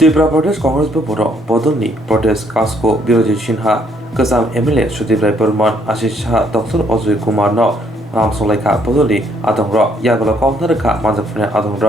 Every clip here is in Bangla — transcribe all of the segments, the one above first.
त्रिपुरा प्रदेश कांग्रेस बोर्ड बदलनि प्रदेश कास्को बिरोधी सिन्हा गोजाम एमएलए सुदीप राय बर्मन आशिष शाह डॉक्टर अजय कुमार नाम संलायखा बदलनि आदंर यागल काउंटर रेखा मानजाफुरनाय आदंर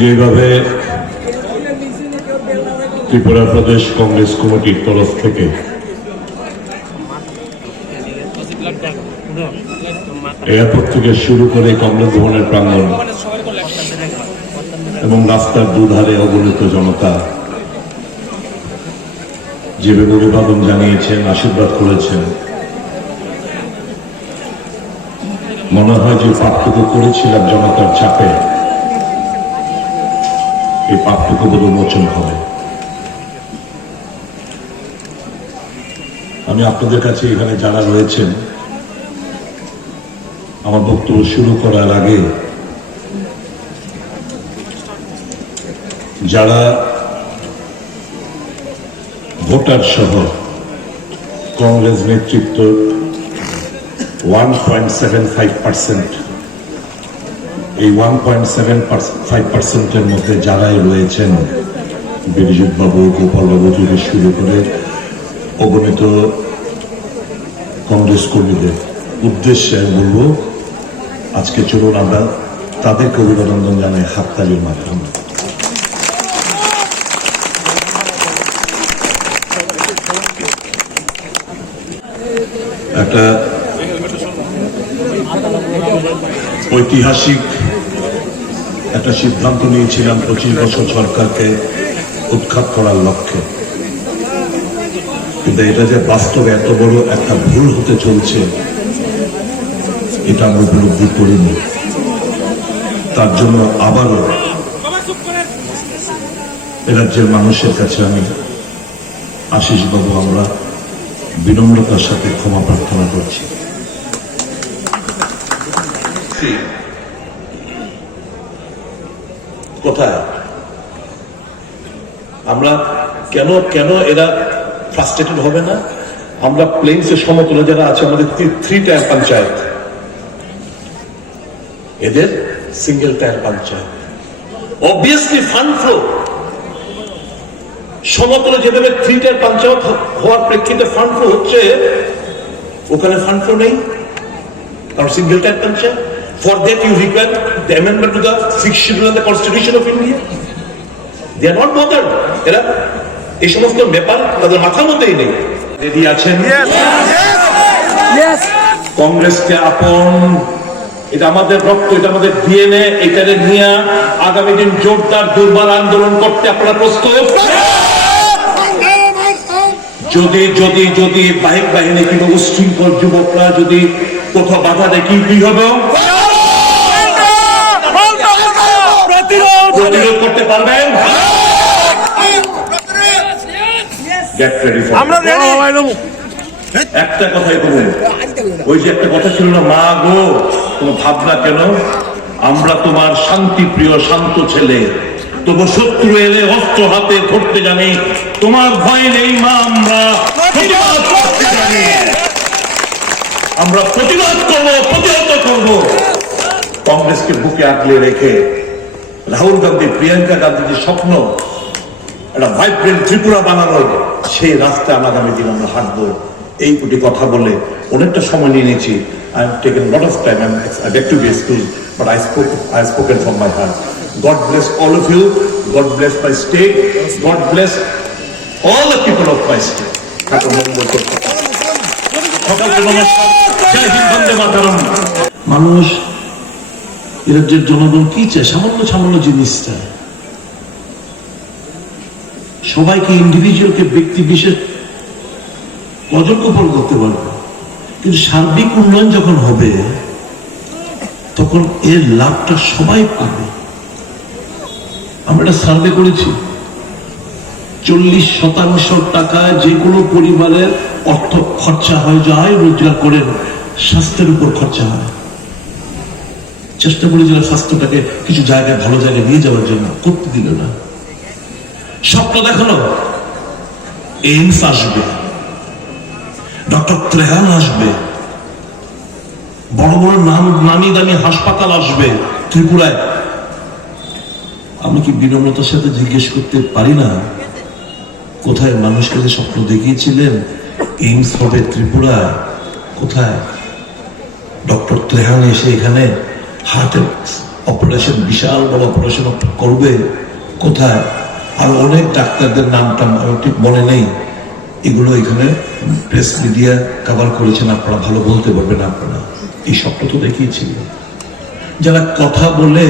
যেভাবে ত্রিপুরা প্রদেশ কংগ্রেস কমিটির তরফ থেকে এয়ারপোর্ট থেকে শুরু করে কংগ্রেস ভবনের প্রাঙ্গণ এবং রাস্তার দুধারে অবহেলিত জনতা যেভাবে অভিবাদন জানিয়েছেন, আশীর্বাদ করেছেন, মনে হয় যে পাপটুকু করেছিলাম জনতার চাপে, এই পাপটুকু বোধ মোচন হবে। আমি আপনাদের কাছে এখানে যারা রয়েছেন, আমার বক্তব্য শুরু করার আগে যারা ভোটার সহ কংগ্রেস নেতৃত্ব 1.75%, এই 1.75%-এর মধ্যে যারাই রয়েছেন, বিরজিৎ বাবু, গোপাল বাবু থেকে শুরু করে অগণিত কংগ্রেস কর্মীদের উদ্দেশ্যে আমি বলবো, আজকে চলুন আমরা তাদেরকে অভিনন্দন জানাই হাততালির মাধ্যমে। একটা ঐতিহাসিক একটা সিদ্ধান্ত নিয়েছিলাম 25 বছর সরকারকে উৎখাত করার লক্ষ্যে, কিন্তু এটা যে বাস্তবে এত বড় একটা ভুল হতে চলছে এটা আমরা উপলব্ধি করিনি। তার জন্য আবারও এ রাজ্যের মানুষের কাছে আমি, আশিস বাবু, আমরা বিনম্রতার সাথে ক্ষমা প্রার্থনা করছি। কোথায় আমরা কেন এরা ফ্রাস্ট্রেটেড হবে না? আমরা প্লেন্সের সমতলে যারা আছে, আমাদের 3 টায়ার পঞ্চায়েত, এদের single tyre panchayat, obviously fund flow সমতলে যেভাবে 3 টায়ার পঞ্চায়েত হওয়ার প্রেক্ষিতে ফান্ড ফ্লো হচ্ছে, ওখানে ফান্ড ফ্লো নেই, কারণ single tyre panchayat. For that you require the amendment to the 6th schedule of the Constitution of India. They are not bothered. এরা এই সমস্ত ব্যাপার তাদের মাথার মধ্যেই নেই। রেডি আছেন? কংগ্রেসকে আপন, এটা আমাদের রক্ত, এটা আমাদের ডিএনএ, এটারে নিয়ে আগামী দিন জোরদার দুর্বার আন্দোলন করতে আপনারা প্রস্তুত? যদি বাহিক বাহিনী কিংবা উশৃঙ্খল যুবকরা যদি কোথাও বাধা দেয়, কি হবে? প্রতিরোধ করতে পারবেন? একটা কথাই বলুন, ওই যে একটা কথা ছিল না, মা গো তোমার ভাবনা কেন, আমরা তোমার শান্তি প্রিয় শান্ত ছেলে, তবু শত্রু এলে অস্ত্র হাতে ধরতে জানি, তোমার ভয় নেই মা, আমরা প্রতিবাদ করতে জানি, আমরা প্রতিবাদ করবো, প্রতিহত করবো। কংগ্রেসকে বুকে আগলে রেখে রাহুল গান্ধী, প্রিয়াঙ্কা গান্ধী যে স্বপ্ন একটা ভাইব্রেন্ট ত্রিপুরা বানানোর, সেই রাস্তায় আগামী দিন আমরা হাঁটবো। এই কোটি কথা বলে অনেকটা সময় নিয়ে নিয়েছি। I have taken a lot of time. I beg to be excused, but I have spoken from my heart. God bless all of you. God bless my state. God bless all the people of my state. মানুষ, এ রাজ্যের জনগণ কি চায়? সামান্য জিনিস চায়। সবাইকে, ইন্ডিভিজুয়ালকে, ব্যক্তি বিশেষ অযোগ্য করতে পারবে, কিন্তু সার্বিক উন্নয়ন যখন হবে তখন এর লাভটা সবাই পাবে। আমরা একটা সার্ভে করেছি, 40% টাকা যে কোনো পরিবারের অর্থ খরচা হয়ে যায়, রোজগার করেন, স্বাস্থ্যের উপর খরচা হয়। চেষ্টা করে জেলা স্বাস্থ্যটাকে কিছু জায়গায়, ভালো জায়গায় নিয়ে যাওয়ার জন্য, করতে দিল না। স্বপ্ন দেখানো এইমস আসবে, ডক্টর ত্রেহান আসবে, বড় বড় নামি দামি হাসপাতাল আসবে ত্রিপুরায়। আমি কি বিনম্রতার সাথে জিজ্ঞেস করতে পারি না, কোথায় মানুষকে যে স্বপ্ন দেখিয়েছিলেন এইমস হবে ত্রিপুরা, কোথায়? ডক্টর ত্রেহান এসে এখানে হার্টের অপারেশন, বিশাল বড় অপারেশন করবে, কোথায়? আর অনেক ডাক্তারদের নামটা আমার ঠিক মনে নেই, এগুলো এখানে প্রেস মিডিয়া কভার করেছেন, আপনারা ভালো বলতে পারবেন। আপনারা এই স্বপ্ন তো দেখিয়েছিল। যারা কথা বলে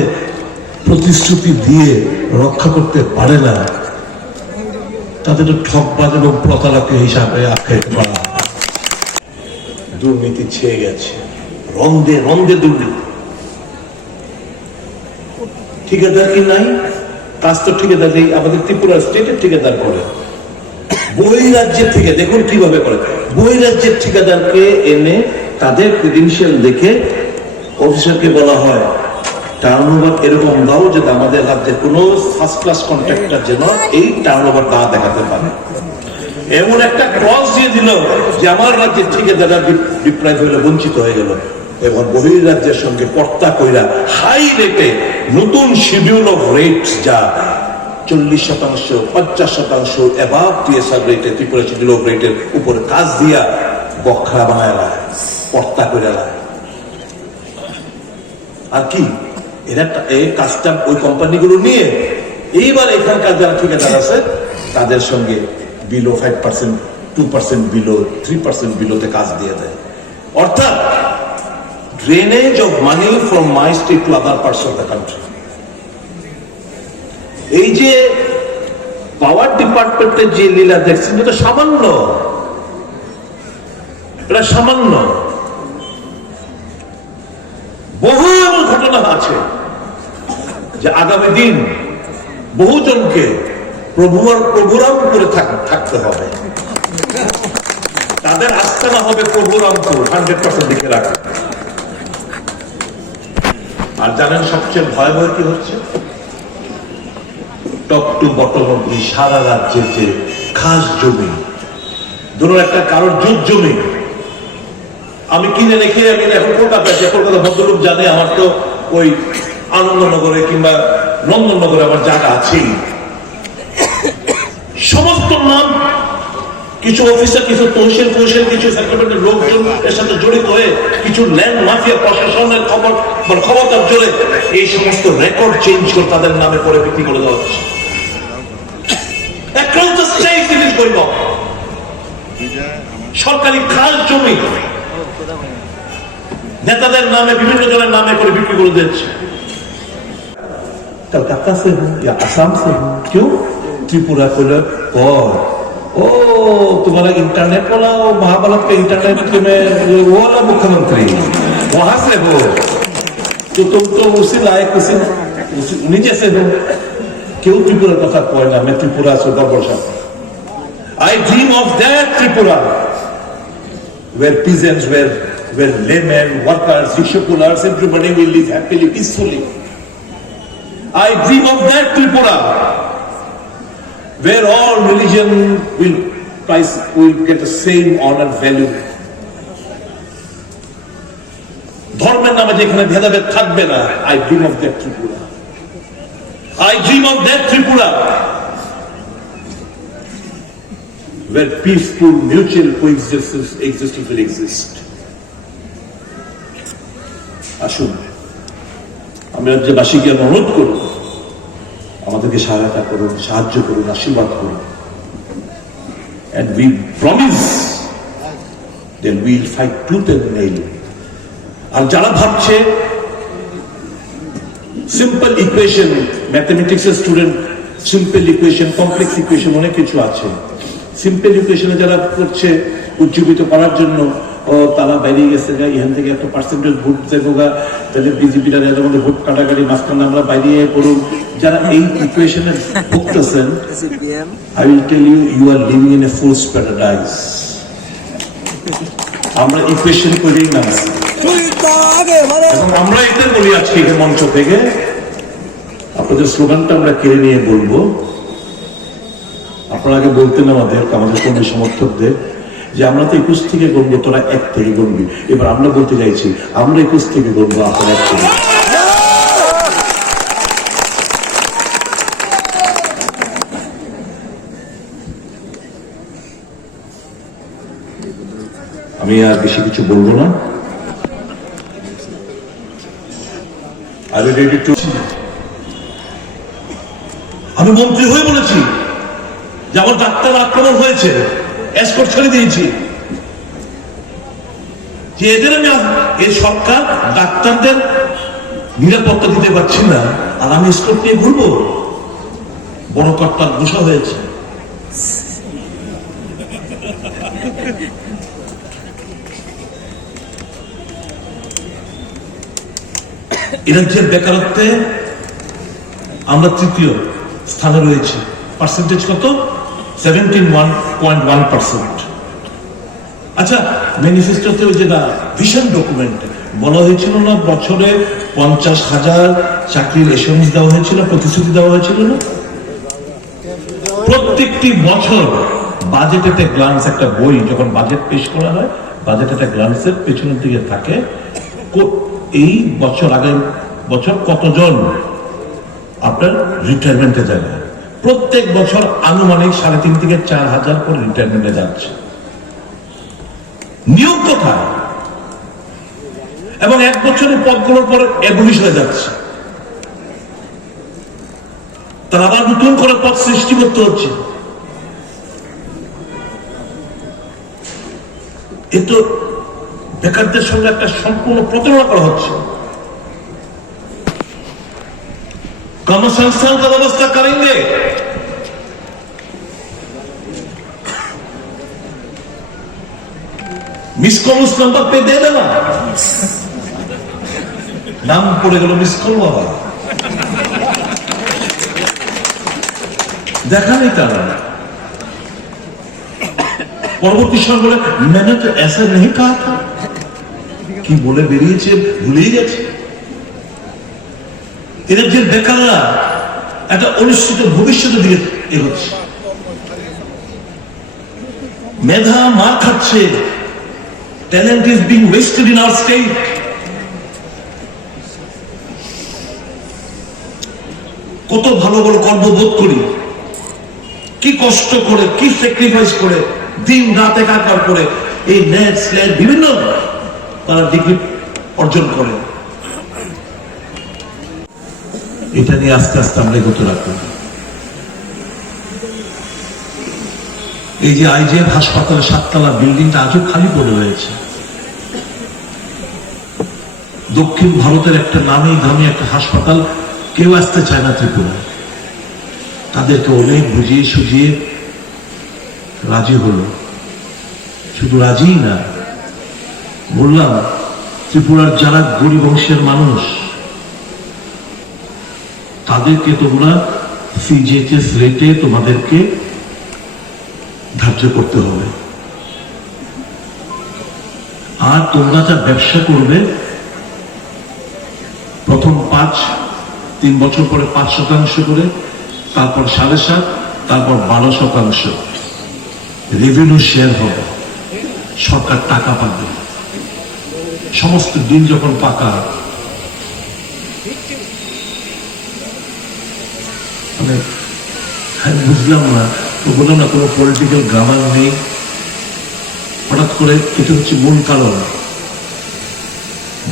প্রতিশ্রুতি দিয়ে রক্ষা করতে পারে না, তাদের ঠকবাজ এবং প্রতারক হিসাবে আখ্যায়িত করা হয়। দুর্নীতি ছেয়ে গেছে, রন্ধে রন্ধে দুর্নীতি। ঠিকাদার কি নাই? কাজ তো ঠিকাদার নেই, আমাদের ত্রিপুরা স্টেটের ঠিকাদার করে, বহিরাজ্যের থেকে দেখুন কিভাবে করে, বহিরাজ্যের ঠিকাদারকে এনে তাদের ক্রেডেনশিয়াল দেখে অফিসারকে বলা হয় টার্নওভার এরকম দাও যে আমাদের রাজ্যের কোনো ফার্স্ট ক্লাস কন্ট্রাক্টর যেন এই টার্নওভার না দেখাতে পারে। এমন একটা ক্লজ দিয়ে দিল যে আমার রাজ্যের ঠিকাদাররা ডিপ্রাইভ হইলে বঞ্চিত হয়ে গেল, এবং বহিরাজ্যের সঙ্গে কর্তা কইরা হাই রেটে নতুন শিডিউল অফ রেট, যা 40%, 50% অ্যাবাভ টিএসআর রেটে, ত্রিপুরা শিডিউল অফ রেটের উপরে কাজ দিয়া বখরা বানায় লায়, কর্তা কইরা লায়। আর কি এরা এই কাজটা ওই কোম্পানিগুলো নিয়ে এইবার এখানকার যারা ঠিকাদার আছে তাদের সঙ্গে বিলো 5%, 2% বিলো, 3% বিলোতে কাজ দিয়ে দেয়। অর্থাৎ drainage of money from my state to other parts of the country. এই যে পাওয়ার ডিপার্টমেন্টের যে লীলা দেখছেন, এটা সামান্য, এটা সামান্য। বহু এমন ঘটনা আছে যে আগামী দিন বহুজনকে প্রভুরাম করে থাকতে হবে, তাদের আস্থানা হবে প্রভুরামপুর, 100% লিখে রাখা। আর জানেন সবচেয়ে ভয়াবহ কি হচ্ছে? টপ টু বটম অব্দি সারা রাজ্যের যে খাস জমি, ধরুন একটা কারোর জুট জমি আমি কিনে রেখে, আমি এখন কলকাতা, কলকাতা ভদ্রলোক জানে আমার তো ওই আনন্দনগরে কিংবা নন্দননগরে আমার জায়গা আছেই, সমস্ত নাম কিছু অফিসার, কিছু তহসিল, কিছু সেটেলমেন্টের লোকজন এর সাথে জড়িত হয়ে কিছু ল্যান্ড মাফিয়া প্রশাসনের ক্ষমতার জোরে এই সমস্ত রেকর্ড চেঞ্জ করে তাদের নামে পরে বিক্রি করে দেওয়া হচ্ছে। সরকারি খাস জমি নেতাদের নামে, বিভিন্ন জনের নামে করে বিক্রি করে দিচ্ছে। कलकत्ता से हूँ या असम से हूँ, क्यों? त्रिपुरा को और ओ तुम्हारा इंटरनेट वाला, महाभारत के इंटरनेट में वो वाला मुख्यमंत्री वहां से हो, तो तुम तो उसी लायक उसी नीचे से हो, क्यों त्रिपुरा कथा कोई ना? मैं त्रिपुरा से गौरव, I dream of that Tripura where peasants, where laymen, workers, rishapulars, everybody will live happily, peacefully. I dream of that Tripura where all religion will get the same honor, value. ধর্মের নামে যেখানে ভেদাভেদ থাকবে না, I dream of that Tripura. I dream of that Tripura where peaceful mutual coexistence will exist. আসুন আমি রাজ্যবাসীকে অনুরোধ করব, আমাদেরকে সহায়তা করুন, সাহায্য করুন, আশীর্বাদ করুন, and we promise that we'll fight tooth and nail. আর যারা ভাবছে সিম্পল ইকুয়েশন, ম্যাথমেটিক্সের student, simple equation, complex equation অনেক কিছু আছে, সিম্পল ইকুয়েশনে যারা করছে উজ্জীবিত করার জন্য, ও তারা বেরিয়ে গেছে গা, এখান থেকে একটা পার্সেন্টেজ ভোট দেবো গা, তাদের বিজেপিরা যাদের মধ্যে ভোট কাটাকাটি মাঝখানে আমরা বাইরে করুন। যারা এই ইকুয়েশনে ভুগতেছেন, I will tell you, you are living in a fool's paradise. আমরা ইকুয়েশন করেই নামছি এবং আমরা এটা বলি আজকে এই মঞ্চ থেকে আপনাদের স্লোগানটা আমরা কেড়ে নিয়ে বলবো। আপনারা আগে বলতেন আমাদের কর্মী সমর্থকদের যে আমরা তো 21 থেকে গণবো, তোরা 1 থেকে গণবি। এবার আমরা বলতে চাইছি আমরা 21 থেকে গণবো, আপনারা 1 থেকে। আমি আর বেশি কিছু বলবো না। আমি মন্ত্রী হয়ে বলেছি যে আমার ডাক্তার আক্রমণ হয়েছে, এসকর্ট ছেড়ে দিয়েছি, যে এদের আমি এই সরকার ডাক্তারদের নিরাপত্তা দিতে পারছি না, আর আমি এসকর্ট নিয়ে ঘুরবো। বড় কর্তার ঘোষা হয়েছে। এ রাজ্যের বেকারত্বে আমরা 3য় স্থানে রয়েছি। পার্সেন্টেজ কত? 71.1%। আচ্ছা, ম্যানিফেস্টোতে যেটা ভিশন ডকুমেন্ট বলা হয়েছিল না, বছরে 50,000 চাকরির এসএমএস দেওয়া হয়েছিল, প্রতিশ্রুতি দেওয়া হয়েছিল না? প্রত্যেকটি বছর বাজেট একটা গ্লান্স, একটা বই যখন বাজেট পেশ করা হয়, বাজেট একটা গ্লান্সের পেছনের দিকে থাকে এই বছর, আগের বছর কতজন আপনার রিটায়ারমেন্টে যাবে। প্রত্যেক বছর আনুমানিক 3.5 থেকে 4,000 করে রিটায়ারমেন্টে যাচ্ছে। নিয়োগ কোথায়? এবং 1 বছরের পদগুলোর পর অ্যাবলিশ হয়ে যাচ্ছে, তার আবার নতুন করে পদ সৃষ্টি করতে হচ্ছে। এ তো বেকারদের সঙ্গে একটা সম্পূর্ণ প্রতারণা করা হচ্ছে। কর্মসংস্থান का व्यवस्था करेंगे, मिस कॉल उस नंबर पे दे देना। नाम पड़े गल मिस कॉल बाबा, देखा नहीं तारा। পরবর্তী সময় বলে मैंने तो ऐसा नहीं कहा था, কি বলে বেরিয়েছে ভুলেই গেছে। এদের যে বেকাররা একটা অনিশ্চিত ভবিষ্যতের দিকে এগোচ্ছে, মেধা মার খাচ্ছে, talent is being wasted in our state. কত ভালো ভালো কর্মবোধ করি, কি কষ্ট করে, কি স্যাক্রিফাইস করে, দিন রাত একাকার করে এই নেট স্লেট বিভিন্ন তারা ডিগ্রি অর্জন করে। এটা নিয়ে আস্তে আস্তে আমরা এগোতে রাখবো। এই যে আইজিএম হাসপাতালের 7তলা বিল্ডিংটা আজও খালি পড়ে রয়েছে। দক্ষিণ ভারতের একটা নামি দামি একটা হাসপাতাল, কেউ আসতে চায় না ত্রিপুরায়। তাদেরকে অনেক বুঝিয়ে সুঝিয়ে রাজি হলো। শুধু রাজি না, বললাম ত্রিপুরার যারা গরিব অংশের মানুষ তাদেরকে তোমরা সিজিএইচএস রেটে তোমাদেরকে ধার্য করতে হবে, আর তোমরা যা ব্যবসা করবে প্রথম 3 বছর পরে 5% করে, তারপর 7.5%, তারপর 12% রেভিনিউ শেয়ার হবে, সরকার টাকা পাবে। সমস্ত দিন যখন পাকা, মানে বুঝলাম না তো, বললাম না কোনো পলিটিক্যাল গ্রামার নেই। হঠাৎ করে এটা হচ্ছে মূল কারণ।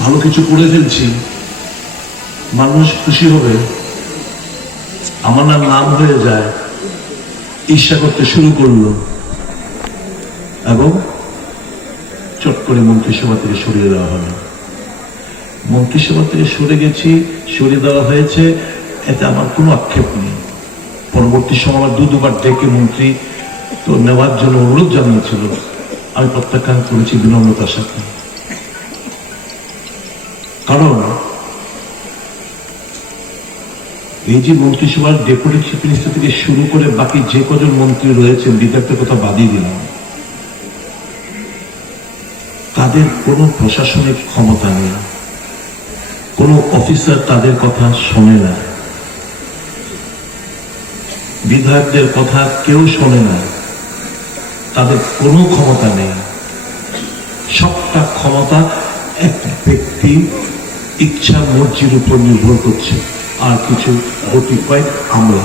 ভালো কিছু করে ফেলছি, মানুষ খুশি হবে, আমার নাম হয়ে যায়, ঈর্ষা করতে শুরু করলো, এবং চট করে মন্ত্রিসভা থেকে সরিয়ে দেওয়া হলো। মন্ত্রিসভা থেকে সরে গেছি, সরিয়ে দেওয়া হয়েছে, এতে আমার কোনো আক্ষেপ নেই। পরবর্তী সময় আমার 2-2বার ডেকে মন্ত্রী তো নেওয়ার জন্য অনুরোধ জানিয়েছিল, আমি প্রত্যাখ্যান করেছি বিনম্রতার সাথে। কারণ এই যে মন্ত্রিসভার ডেপুটি চিফ মিনিস্টার থেকে শুরু করে বাকি যে কজন মন্ত্রী রয়েছেন, বিধায়কদের কথা বাদই দিলাম, তাদের কোনো প্রশাসনিক ক্ষমতা নেই, কোনো অফিসার তাদের কথা শোনে না, বিধায়কদের কথা কেউ শোনে না, তাদের কোনো ক্ষমতা নেই। সবটা ক্ষমতা এক ব্যক্তি ইচ্ছা মর্জির উপর নির্ভর করছে, আর কিছু গতি পায় আমরা।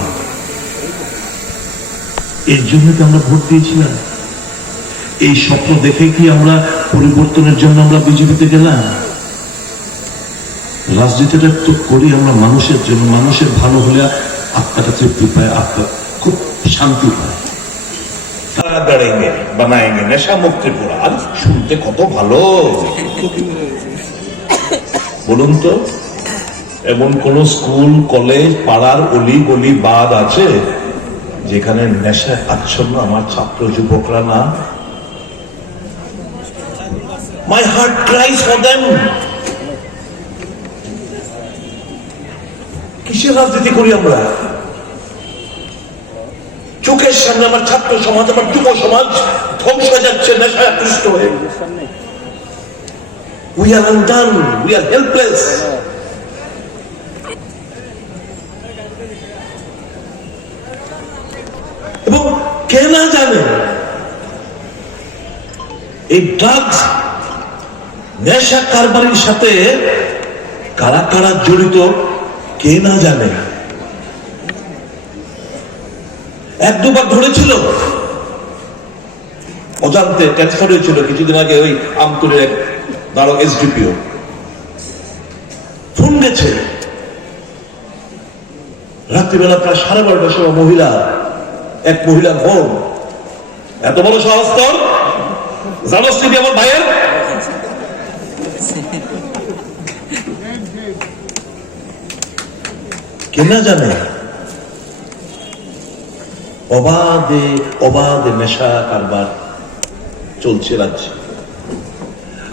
এর জন্য তো আমরা ভোট দিয়েছিলাম। এই স্বপ্ন দেখে কি আমরা পরিবর্তনের জন্য আমরা বিজেপিতে গেলাম? রাজনীতিটা তো করি আমরা মানুষের জন্য, মানুষের ভালো হলে আত্মাটা তৃপ্তি পায়, আত্মা খুব শান্তি পায়। বানায়েঙ্গে নেশা মুক্তি পুরা, শুনতে কত ভালো বলুন তো। এমন কোন স্কুল কলেজ পাড়ার অলি গলি বাদ আছে যেখানে নেশায় আচ্ছন্ন আমার ছাত্র যুবকরা না? My heart ক্রাইস for them. কিসের রাজনীতি করি আমরা? চোখের সামনে আমার ছাত্র সমাজ, আমার যুব সমাজ ধ্বংস হয়ে যাচ্ছে নেশায় আকৃষ্ট হয়ে। We are undone, we are helpless. এবং কে না জানে এই ড্রাগস নেশা কারবারির সাথে কারা কারা জড়িত কে না জানে। এক দুবার ধরেছিল, অজান্তে ট্রান্সফার হয়েছিল কিছুদিন আগে ওই আমতুলের এক দাঁড়ো এসডিপিও। ফোন গেছে রাত্রিবেলা প্রায় 12:30টার সময় মহিলা, এক মহিলার ফোন। এত বড় সাহস তোর, জানোস তুই আমার ভাইয়ের? কে না জানে অবাধে অবাধে নেশা কারবার চলছে রাজ্যে।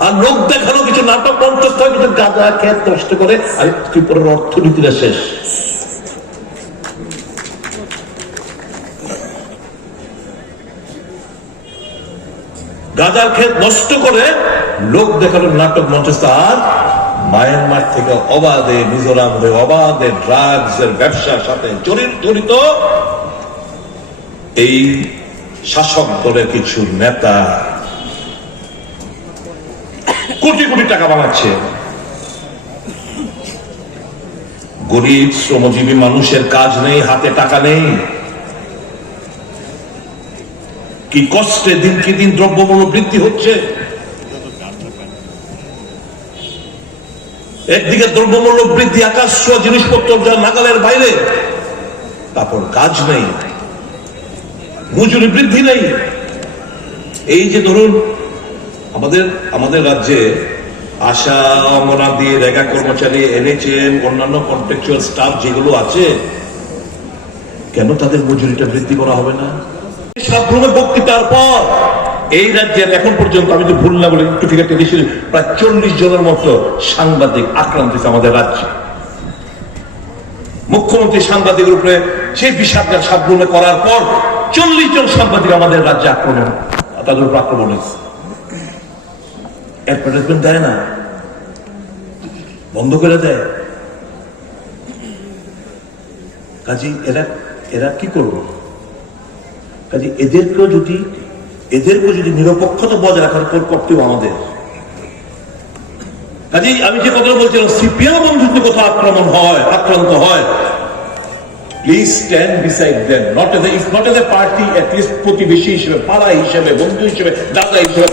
আর লোক দেখানো কিছু নাটক মঞ্চস্থ হয়, কিছু গাঁজা খেত নষ্ট করে, আর ত্রিপুরার অর্থনীতিটা শেষ। গাঁজার ক্ষেত নষ্ট করে লোক দেখানোর নাটক মঞ্চস্থ। আর মায়ানমার থেকে অবাধে, মিজোরাম থেকে অবাধে ড্রাগস এর ব্যবসার সাথে জড়িত এই শাসক দলের কিছু নেতা কোটি কোটি টাকা বানাচ্ছে। গরিব শ্রমজীবী মানুষের কাজ নেই, হাতে টাকা নেই। কি কষ্টে দিনকে দিন দ্রব্যমূল্য বৃদ্ধি হচ্ছে। একদিকে দ্রব্যমূল্য বৃদ্ধি, আকাশ ছোঁয়া জিনিসপত্র যা নাগালের বাইরে, তারপর কাজ নেই, মজুরি বৃদ্ধি নেই। এই যে ধরুন আমাদের রাজ্যে আশা, অঙ্গনাদি, রেগা কর্মচারী, এনএচএম, অন্যান্য কন্ট্রাকচুয়াল স্টাফ যেগুলো আছে, কেন তাদের মজুরিটা বৃদ্ধি করা হবে না? সাবরুমে বক্তৃতার পর এই রাজ্যের এখন পর্যন্ত, আমি তো ভুল না বলে একটু ঠিক আছে, প্রায় 40 জনের মতো সাংবাদিক আক্রান্ত হয়েছে আমাদের রাজ্যে। মুখ্যমন্ত্রী সাংবাদিকের উপরে সেই বিষাদগার সাবরুমে করার পর 40 জন সাংবাদিক আমাদের রাজ্যে তাদের উপর আক্রমণ হয়েছে। অ্যাডভার্টাইজমেন্ট দেয় না, বন্ধ করে দেয়। কাজী এরা কি করবে? কাজে এদেরকেও যদি নিরপেক্ষতা বজায় রাখার করতেও আমাদের। কাজেই আমি যে কথা বলছিলাম, সিপিএম বন্ধুত্ব কোথাও আক্রান্ত হয়, please stand beside them, not as a party, at least প্রতিবেশী হিসেবে, পাড়া হিসেবে, বন্ধু হিসেবে, দাদা হিসেবে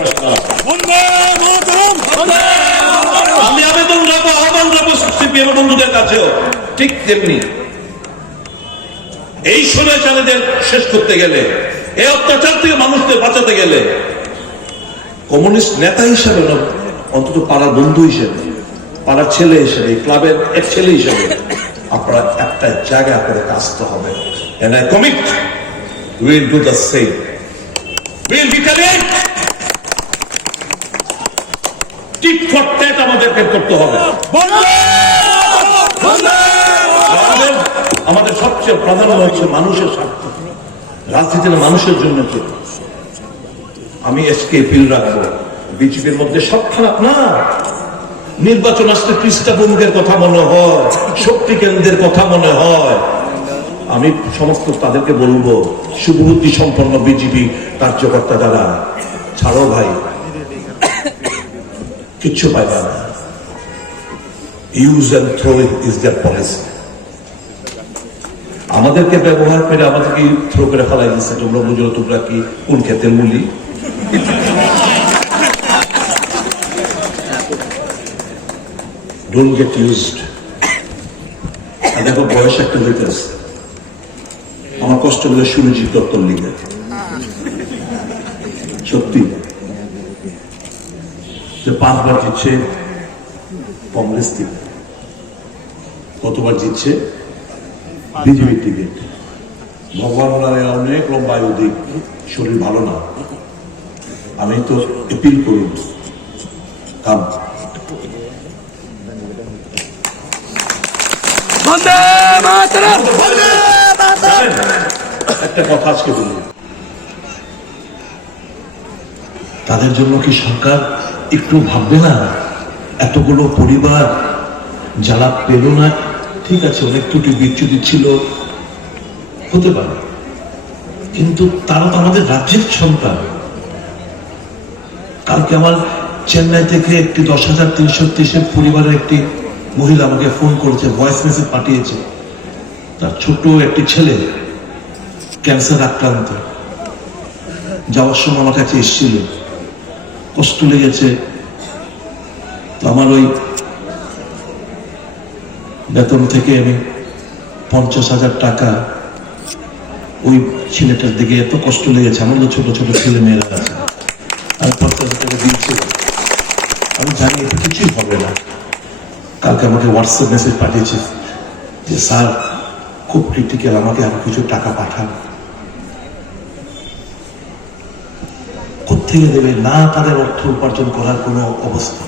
আমি আহ্বান রাখবো সিপিএম বন্ধুদের কাছেও ঠিক তেমনি। এই স্বৈরাচারীদের শেষ করতে গেলে, এই অত্যাচার থেকে মানুষদের বাঁচাতে গেলে, কমিউনিস্ট নেতা হিসেবে অন্তত পাড়ার বন্ধু হিসেবে, পাড়ার ছেলে হিসেবে, ক্লাবের এক ছেলে হিসেবে আপনারা একটা জায়গা করে আসতে হবে। And I commit, we will do the same. We will retaliate. tit for tat আমাদেরকে করতে হবে। আমাদের সবচেয়ে প্রধান হচ্ছে মানুষের স্বার্থ। রাজনীতির মানুষের জন্য। আমি এসকে এপিল রাখবো, বিজেপির মধ্যে সব খারাপ না। নির্বাচন আসলে কৃষ্টা প্রমুখের কথা মনে হয়, শক্তি কেন্দ্রের কথা মনে হয়। আমি সমস্ত তাদেরকে বলবো, শুভবুদ্ধি সম্পন্ন বিজেপি কার্যকর্তা যারা, ছাড়ো ভাই, কিচ্ছু পাইবা না। Use and throw is their policy. আমাদেরকে ব্যবহার করে আমাদেরকে থ্রো করে ফেলাই দিচ্ছে। তোমরা বুঝো তোমরা কি কোন ক্ষেতের মূলি। Don't get used. আর দেখো বয়স একটা হইতেছে, আমার কষ্ট হলে সুরজিৎ দত্তর লিগে সত্যি যে 5 বার জিতছে কংগ্রেস থেকে, কতবার জিতছে বিজেপির টিকিট। ভগবান ওনারে অনেক লম্বা আয়ু দিক, শরীর ভালো না। আমি তো এপিল করি, কাম একটা কথা আজকে বলি, তাদের জন্য কি সরকার একটু ভাববে না? এতগুলো পরিবার যারা পেল না, ঠিক আছে অনেক ত্রুটি বিচ্যুতি ছিল, হতে পারে, কিন্তু তারা তো আমাদের রাজ্যের সন্তান। কালকে আমার চেন্নাই থেকে একটি 10,330 পরিবারের একটি মহিলা আমাকে ফোন করেছে, ভয়েস মেসেজ পাঠিয়েছে। তার ছোট একটি ছেলে ক্যান্সার আক্রান্ত, যাওয়ার সময় আমার কাছে এসেছিল, কষ্ট লেগেছে। তো আমার ওই বেতন থেকে আমি 50,000 টাকা ওই ছেলেটার দিকে, এত কষ্ট লেগেছে। আমার তো ছোট ছোট ছেলে মেয়েরা আছে, আমি 50,000 টাকা দিয়েছিলাম। আমি জানি এটা কিছুই হবে না। কালকে আমাকে হোয়াটসঅ্যাপ মেসেজ পাঠিয়েছে যে স্যার খুব ক্রিটিক্যাল, আমাকে আরো কিছু টাকা পাঠান। কোত্থেকে দেবে না? তাদের অর্থ উপার্জন করার কোনো অবস্থা।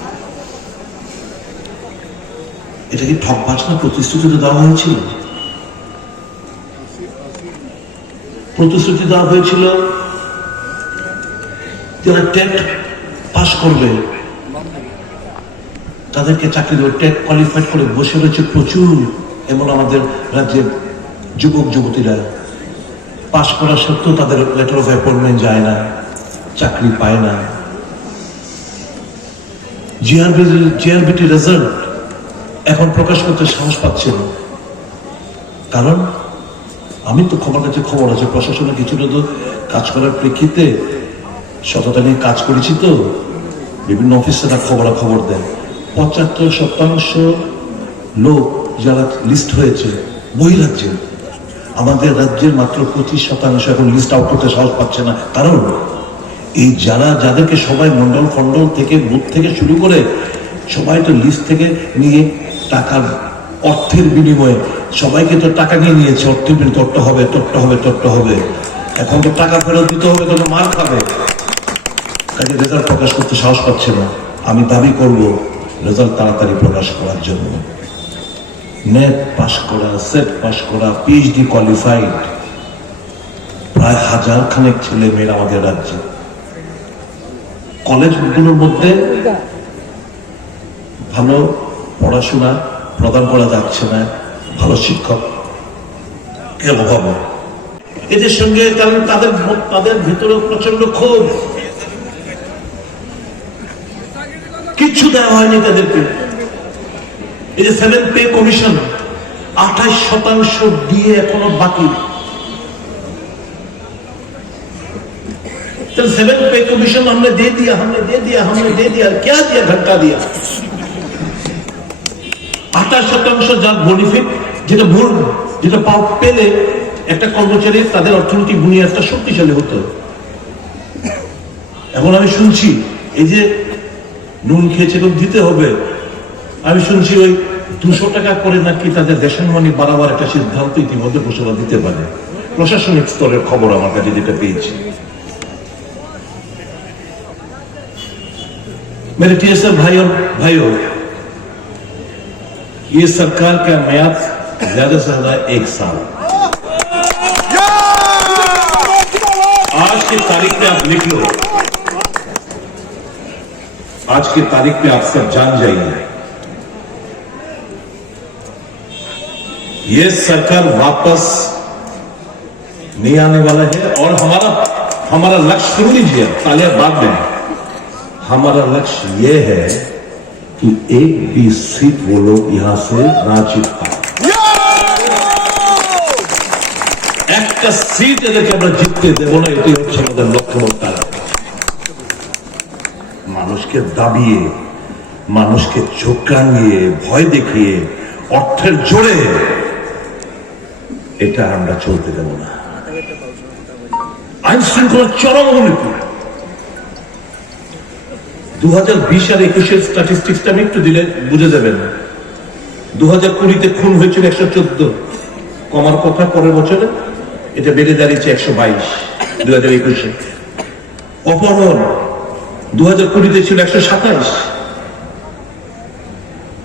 এটা কি ঠকবাজ না? প্রতিশ্রুতি তো দেওয়া হয়েছিল, প্রতিশ্রুতি দেওয়া হয়েছিল যারা টেট পাস করবে তাদেরকে চাকরি দেবে। টেট কোয়ালিফাইড করে বসে রয়েছে প্রচুর, এমন আমাদের রাজ্যের যুবক যুবতীরা পাস করা সত্ত্বেও তাদের লেটার অফ অ্যাপয়েন্টমেন্ট যায় না, চাকরি পায় না। জিআরবিটি রেজাল্ট এখন প্রকাশ করতে সাহস পাচ্ছে না, কারণ আমি তো খবর কাছে খবর আছে, প্রশাসনের কিছুটা তো কাজ করার প্রেক্ষিতে সততা নিয়ে কাজ করেছি, তো বিভিন্ন অফিসাররা খবর দেয় 75% লোক যারা লিস্ট হয়েছে বহিরাজ্যে, আমাদের রাজ্যের মাত্র 25% এখন লিস্ট আউট করতে সাহস পাচ্ছে না। কারণ এই যাদেরকে সবাই মন্ডল ফন্ডল থেকে বুথ থেকে শুরু করে সবাই তো লিস্ট থেকে নিয়ে টাকার অর্থের বিনিময়ে সবাইকে তো টাকা নিয়ে নিয়েছে, অর্থের বিনিময়ে তট্ট হবে। এখন তো টাকা ফেরত দিতে হবে, তো মার খাবে। কাজে রেজাল্ট প্রকাশ করতে সাহস পাচ্ছে না। আমি দাবি করব রেজাল্ট তাড়াতাড়ি প্রকাশ করার জন্য। নেট পাস করা, সেট পাস করা, পিএইচডি কোয়ালিফাইড প্রায় 1000 খানেক ছেলে মেয়েরা আমাদের রাজ্যে। কলেজগুলোর মধ্যে ভালো পড়াশোনা প্রদান করা যাচ্ছে না, ভালো শিক্ষক এর অভাবে। এদের সঙ্গে তাদের ভিতরে প্রচন্ড ক্ষোভ, কিচ্ছু দেওয়া হয়নি তাদেরকে। এই যে 7th পে কমিশন 28% দিয়ে এখনো বাকি। 7th पे कमीशन हमने दे दिया, क्या दिया? घंटा दिया। 28% যার বেনিফিট, যেটা ভুল, যেটা পেলে একটা কর্মচারী তাদের অর্থনৈতিক বুনিয়াদটা শক্তিশালী হতো। এখন আমি শুনছি এই যে নুন খেয়েছে দিতে হবে, আমি শুনছি ওই 200 টাকা করে নাকি তাদের রেশন মানি বাড়াবার একটা সিদ্ধান্ত ইতিমধ্যে ঘোষণা দিতে পারে। প্রশাসনিক স্তরের খবর আমার কাছে যেটা পেয়েছি। मेरे टीएसएफ भाइयों, ये सरकार का म्याद ज्यादा से ज्यादा 1 साल। आज की तारीख में आप लिख लो, आज की तारीख में आप सब जान जाइए, ये सरकार वापस नहीं आने वाला है। और हमारा लक्ष्य सुन लीजिए, तालियां बाद में, हमारा लक्ष्य ये है कि एक भी सीट वो लोग यहां से ना जीत पाए। একটা সিট এদেরকে আমরা জিততে দেব না, এটাই হচ্ছে আমাদের লক্ষ্যমাত্রা। মানুষকে দাবিয়ে, মানুষকে চোখ রাঙিয়ে, ভয় দেখিয়ে, অর্থের জোরে এটা আমরা চলতে দেব না। আইন শৃঙ্খলার চরম অবনতি। 2020 আর 21 স্ট্যাটিস্টিক্সটা আমি একটু দিলে বুঝে যাবেন। 2020-তে খুন হয়েছিল 114, কমার কথা পরের বছরে এটা বেড়ে দাঁড়িয়েছে 122 2021-এ। অপহরণ 2020-তে ছিল 127,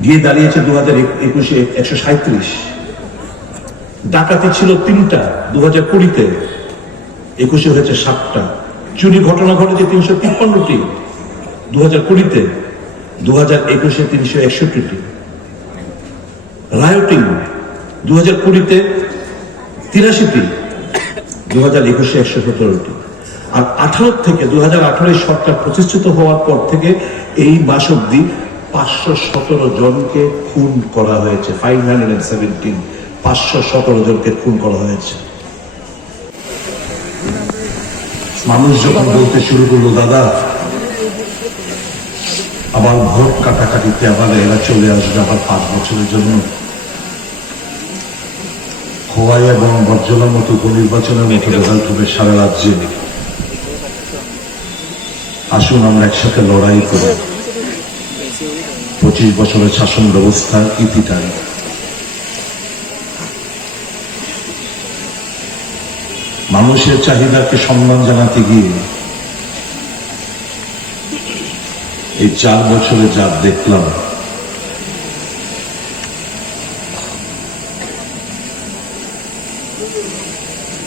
গিয়ে দাঁড়িয়েছে 2021-এ 137। ডাকাতি ছিল 3টা 2020-তে, 21-এ হয়েছে 7টা। চুরি ঘটনা ঘটেছে 353টি 2020-তে, 2021-এ 361টি। রায়োটিং 2020-তে 83টি, 2021-এ 117টি। আর 18 থেকে 2018 সরকার প্রতিষ্ঠিত হওয়ার পর থেকে এই মাস অব্দি 517 জনকে খুন করা হয়েছে। 517 জনকে খুন করা হয়েছে। মানুষ যখন বলতে শুরু করলো, দাদা আবার ভোট কাটাকাটিতে আবার এরা চলে আসবে আবার 5 বছরের জন্য, খোয়াই এবং বর্জলার মতো উপনির্বাচনের মতো রেজাল্ট হবে সারা রাজ্যে। আসুন আমরা একসাথে লড়াই করি, 25 বছরের শাসন ব্যবস্থার ইতিটাই। মানুষের চাহিদাকে সম্মান জানাতে গিয়ে এই 4 বছরে যা দেখলাম,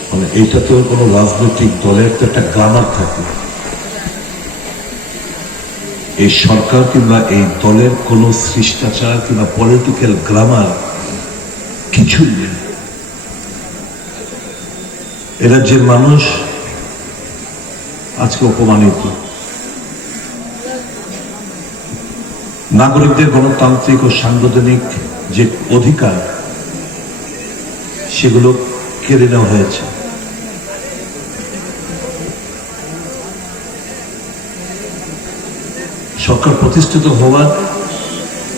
মানে এইটা তো কোনো রাজনৈতিক দলের তো একটা গ্রামার থাকে। এই সরকার কিংবা এই দলের কোন শিষ্টাচার কিংবা পলিটিক্যাল গ্রামার কিছুই নেই। এরা যে মানুষ আজকে অপমানিত, নাগরিকদের গণতান্ত্রিক ও সাংবিধানিক যে অধিকার সেগুলো কেড়ে নেওয়া হয়েছে। সরকার প্রতিষ্ঠিত হওয়ার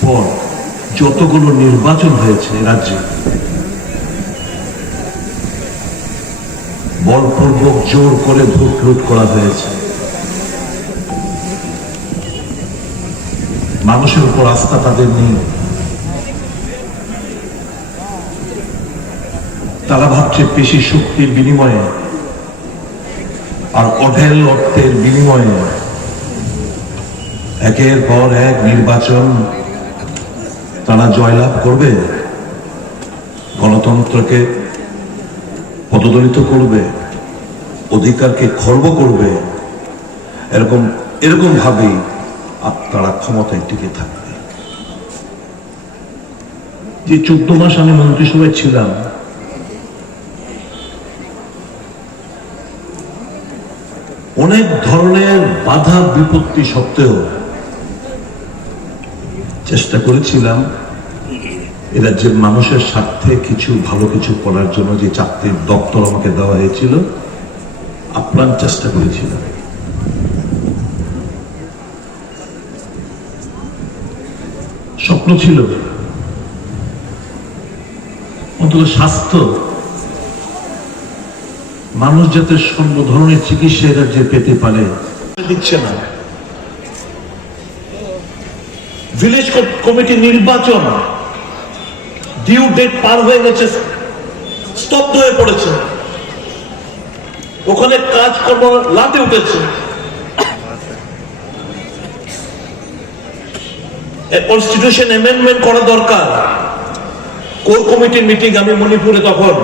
পর যতগুলো নির্বাচন হয়েছে রাজ্যে, বলপূর্বক জোর করে ভোট লুট করা হয়েছে। মানুষের উপর আস্থা তাদের নেই। তারা ভাবছে পেশি শক্তির বিনিময়ে আর অঢেল অর্থের বিনিময়ে একের পর এক নির্বাচন তারা জয়লাভ করবে, গণতন্ত্রকে পদদলিত করবে, অধিকারকে খর্ব করবে। এরকম ভাবেই তারা ক্ষমতায় টিকে থাকবে। যে 14 মাস আমি মন্ত্রিসভায় ছিলাম, অনেক ধরনের বাধা বিপত্তি সত্ত্বেও চেষ্টা করেছিলাম এ রাজ্যের মানুষের স্বার্থে কিছু ভালো কিছু করার জন্য। যে 4টি দপ্তর আমাকে দেওয়া হয়েছিল, আপ্রাণ চেষ্টা করেছিলাম। স্বপ্ন ছিল অন্তত স্বাস্থ্য, মানুষ যাতে সর্ব ধরনের চিকিৎসা এ রাজ্যে পেতে পারে, দিচ্ছে না। ভিলেজ কমিটি নির্বাচন ডিউ ডেট পার হয়ে গেছে, স্তব্ধ হয়ে পড়েছে। ওখানে কাজকর্ম লাটে উঠেছে। কনস্টিটিউশন অ্যামেন্ডমেন্ট করা দরকার। কোর কমিটির মিটিং আমি মণিপুরে তখন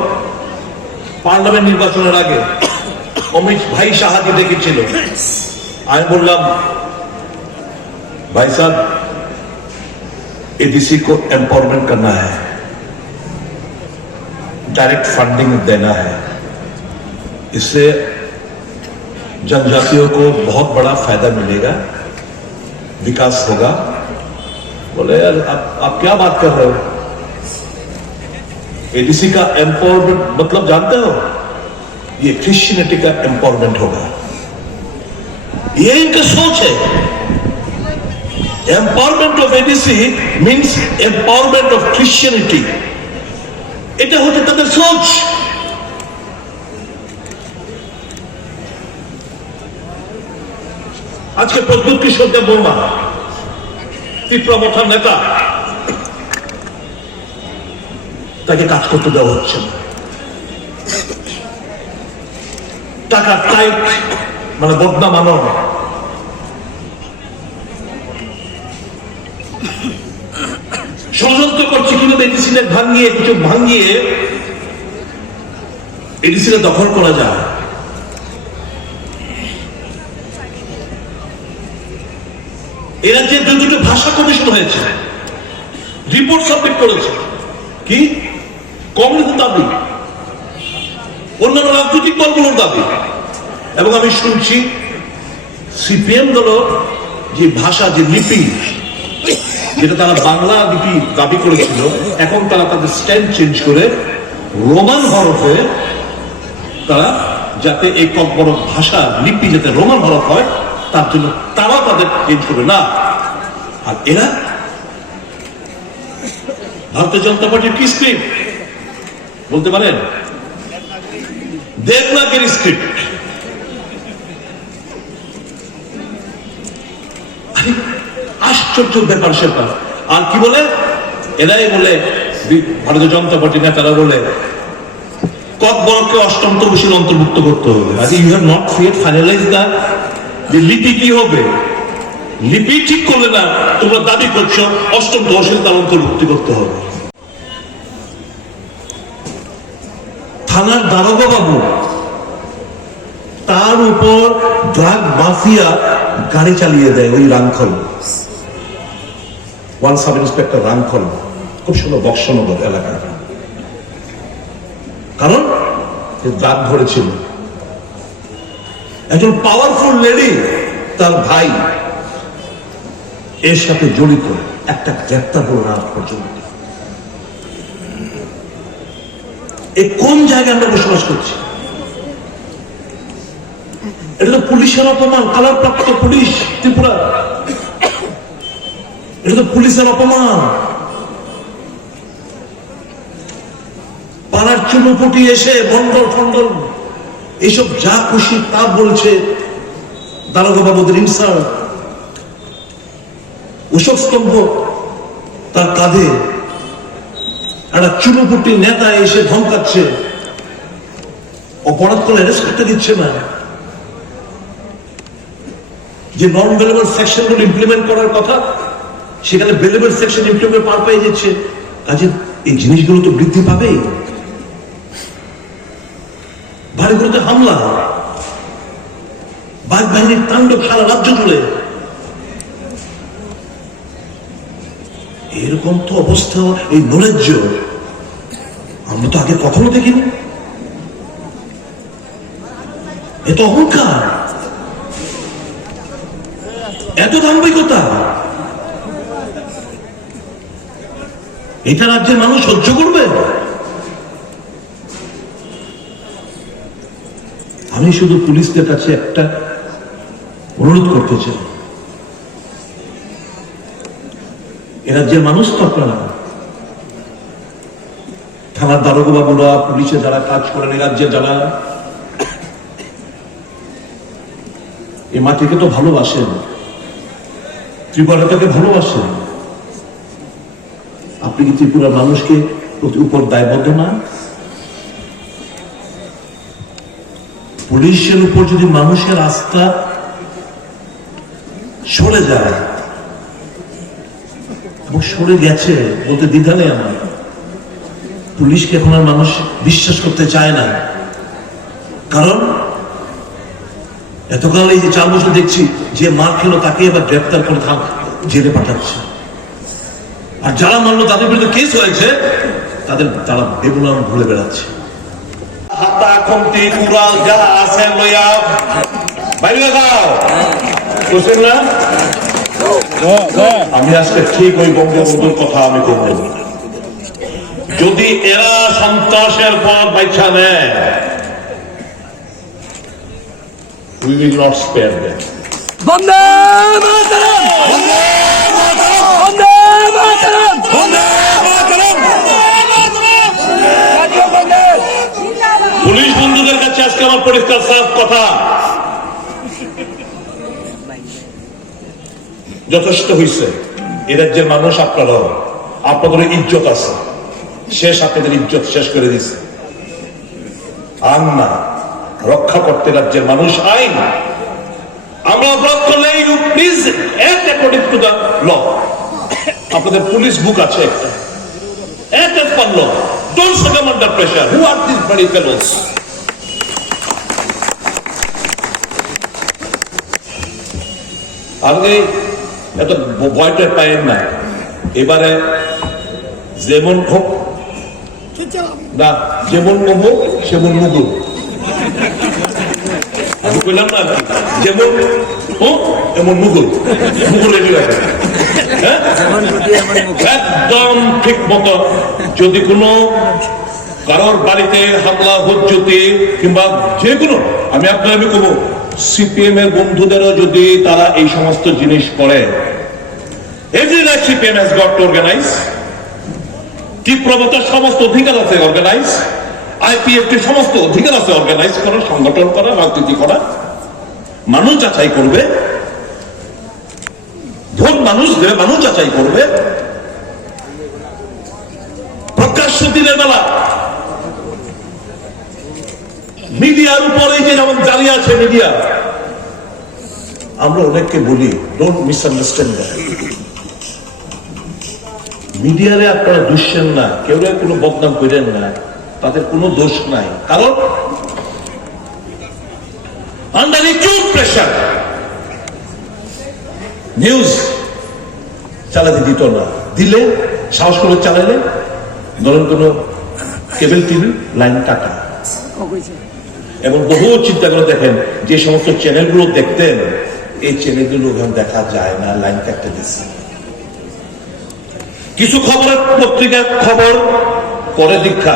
পার্লামেন্ট নির্বাচনের আগে অমিত ভাই সাহাকে ডেকেছিল। আমি বললাম भाई साहब एडीसी को एम्पावरमेंट करना है, डायरेक्ट फंडिंग देना है, इससे जनजातियों को बहुत बड़ा फायदा मिलेगा, विकास होगा। बोले यार आप क्या बात कर रहे हो? एडीसी का एम्पावरमेंट मतलब जानते हो? ये क्रिश्चियनिटी का एम्पावरमेंट होगा, ये इनका सोच है। Empowerment of ADC means empowerment of Christianity, এটা হচ্ছে তাদের সোচ। আজকে প্রদ্যুৎ কিশোর দেব বর্মা ত্রিপুরা মথার নেতা, তাকে কাজ করতে দেওয়া হচ্ছে না। টাকা টাইট মানে বদনা মানব, ষড়যন্ত্র করছে কিন্তু এডিসিনে ভাঙিয়ে কিছু ভাঙিয়ে এডিসিনে দখল করা যায়। এরা যে দুটো ভাষা কমিশন হয়েছে, রিপোর্ট সাবমিট করেছে, কি কংগ্রেসের দাবি, অন্যান্য রাজনৈতিক দলগুলোর দাবি, এবং আমি শুনছি সিপিএম দল যে ভাষা, যে লিপি, যেটা তারা বাংলা লিপি দাবি করেছিল, এখন তারা তাদের স্ট্যান্ড চেঞ্জ করে রোমান হরফে, তারা যাতে এই বড় ভাষা লিপি যাতে রোমান হরফ হয় তার জন্য তারা তাদের চেঞ্জ করবে না। আর এরা ভারতীয় জনতা পার্টির কি স্ক্রিপ্ট বলতে পারেন? দেবনাগরী স্ক্রিপ্ট। আশ্চর্য ব্যাপার সেটা। আর কি বলে? এরাই বলে, ভারতীয় জনতা পার্টি নেতারা বলে ককবরককে অষ্টম তহসিল অন্তর্ভুক্ত করতে হবে। আজ you have not yet finalise that. যে লিপি কি হবে, লিপি ঠিক করলে না, তোমরা দাবি করছো অষ্টম তহসিল তার অন্তর্ভুক্তি করতে হবে। থানার দারোগা বাবু, তার উপর ড্রাগ মাফিয়া গাড়ি চালিয়ে দেয়, ওই রামখল, ওয়ান সাব ইন্সপেক্টর রামখল, খুব সুন্দর বক্সনগর এলাকায়। কারণ ড্রাগ ধরেছিল একজন পাওয়ারফুল লেডি, তার ভাই এর সাথে জড়িত, একটা গ্রেপ্তার হলো না পর্যন্ত। এই কোন জায়গায় আমরা বসবাস করছি? এটা তো পুলিশের অপমান, কালারপ্রাপ্ত পুলিশ ত্রিপুরা, এটা তো পুলিশের অপমান। পাড়ার চুনোপুটি এসে মন্ডল ফন্ডল এইসব যা খুশি তা বলছে, দারোগা বাবুদের ইনসাল্ট, অশোক স্তম্ভ তার কাঁধে, একটা চুনোপুটি নেতা এসে ধমকাচ্ছে, অপরাধ করে অ্যারেস্ট করতে দিচ্ছে না। যে নন বেলেবল সেকশন গুলো ইমপ্লিমেন্ট করার কথা, সেখানে বেলেবল সেকশন ইমপ্লিমেন্ট পার পেয়ে যাচ্ছে। কাজে এই জিনিসগুলো তো বৃদ্ধি পাবেই। বাড়িগুলোতে হামলা, বাঘ বাহিনীর তাণ্ডব সারা রাজ্য জুড়ে। এরকম তো অবস্থা, এই নৈরাজ্য আমরা তো আগে কখনো দেখিনি। এত অহংকার, এত দাম্ভিকতা, এটা রাজ্যের মানুষ সহ্য করবে? আমি শুধু পুলিশদের কাছে একটা অনুরোধ করতে চাই, এ রাজ্যের মানুষ তো আপনারা, থানার দারোগা বাবুরা, পুলিশে যারা কাজ করেন, এ রাজ্যের যারা, এই মাটিকে তো ভালোবাসেন, ত্রিপুরাটাকে ভালোবাসেন। আপনি কি ত্রিপুরার মানুষকে প্রতি উপর দায়বদ্ধ না? পুলিশের উপর যদি মানুষের আস্থা সরে যায়, এবং সরে গেছে বলতে দ্বিধা নেই আমার, পুলিশকে এখন আর মানুষ বিশ্বাস করতে চায় না। কারণ এতকাল এই যে 4 বছর দেখছি, যে মার খেলো তাকে এবার গ্রেপ্তার করে জেলে পাঠাচ্ছে, আর যারা মানলো তাদের বিরুদ্ধে কেস হয়েছে তারা বেগুলাম ঘুরে বেড়াচ্ছে। হাতা খুন্তি কুড়াল যা আছে লইয়া বাইরে যাও, বুঝলেন না? আমি আজকে ঠিক ওই বঙ্গবন্ধুর কথা আমি করব। যদি এরা সন্ত্রাসের পথ বাইছা নেয়, we will not spare them. বন্দে মাতরম! বন্দে মাতরম! বন্দে মাতরম! বন্দে মাতরম! জাতীয় কংগ্রেস! পুলিশ বন্ধুদের কাছে আজকে আমার পরিষ্কার সাফ কথা, যথেষ্ট হয়েছে। এ রাজ্যের মানুষ আপনাদের ইজ্জত আছে, শেষ আপনাদের ইজ্জত শেষ করে দিচ্ছে। আর না, রক্ষা করতে রাজ্যের মানুষ আইন। আমরা অপরাধ করলে please act according to the law. আপনাদের পুলিশ বুক আছে একটা, act as per law, don't succumb under pressure. Who are this bloody fellows? আগে এত ভয়টা পাইেন না। এবারে যেমন হোক না, যেমন নেবো সেমন মুগুর। আমি কইলাম না, যেমন হোক এমন মুগুর, মুগুর রেডি রাখে। একদম ঠিক মতো যদি কোনো কারোর বাড়িতে হামলা হুজ্জতি কিংবা যে কোনো, আমি কব সিপিএম এর বন্ধুদেরও যদি তারা এই সমস্ত জিনিস করে, every right CPM has got to organise. তীব্রতার সমস্ত অধিকার আছে অর্গানাইজ, আইপিএফটির সমস্ত অধিকার আছে অর্গানাইজ করা, সংগঠন করা, রাজনীতি করা। মানুষ যাচাই করবে, ভোট মানুষ দেবে, মানুষ যাচাই করবে। প্রকাশ্য দিনের বেলা মিডিয়ার উপরে যে যেমন দাঁড়িয়ে আছে মিডিয়া, আমরা অনেককে বলি ডোন্ট মিসআন্ডারস্ট্যান্ড দ্যাট। মিডিয়ারে আপনারা দুষছেন না, কেউ কোনো বদনাম করেন না, তাদের কোনো দোষ নাই। কারণ আন্ডার একিউট প্রেসার নিউজ চালাতে দিত না, দিলে সাহস করে চালালে ধরেন কোনো কেবল টিভি লাইন কাটা। এবং বহু চিন্তা করে দেখেন, যে সমস্ত চ্যানেলগুলো দেখতেন, এই চ্যানেলগুলো এখন দেখা যায় না, লাইন কাটতে দিচ্ছে। কিছু খবরের পত্রিকার খবর পরে দীক্ষা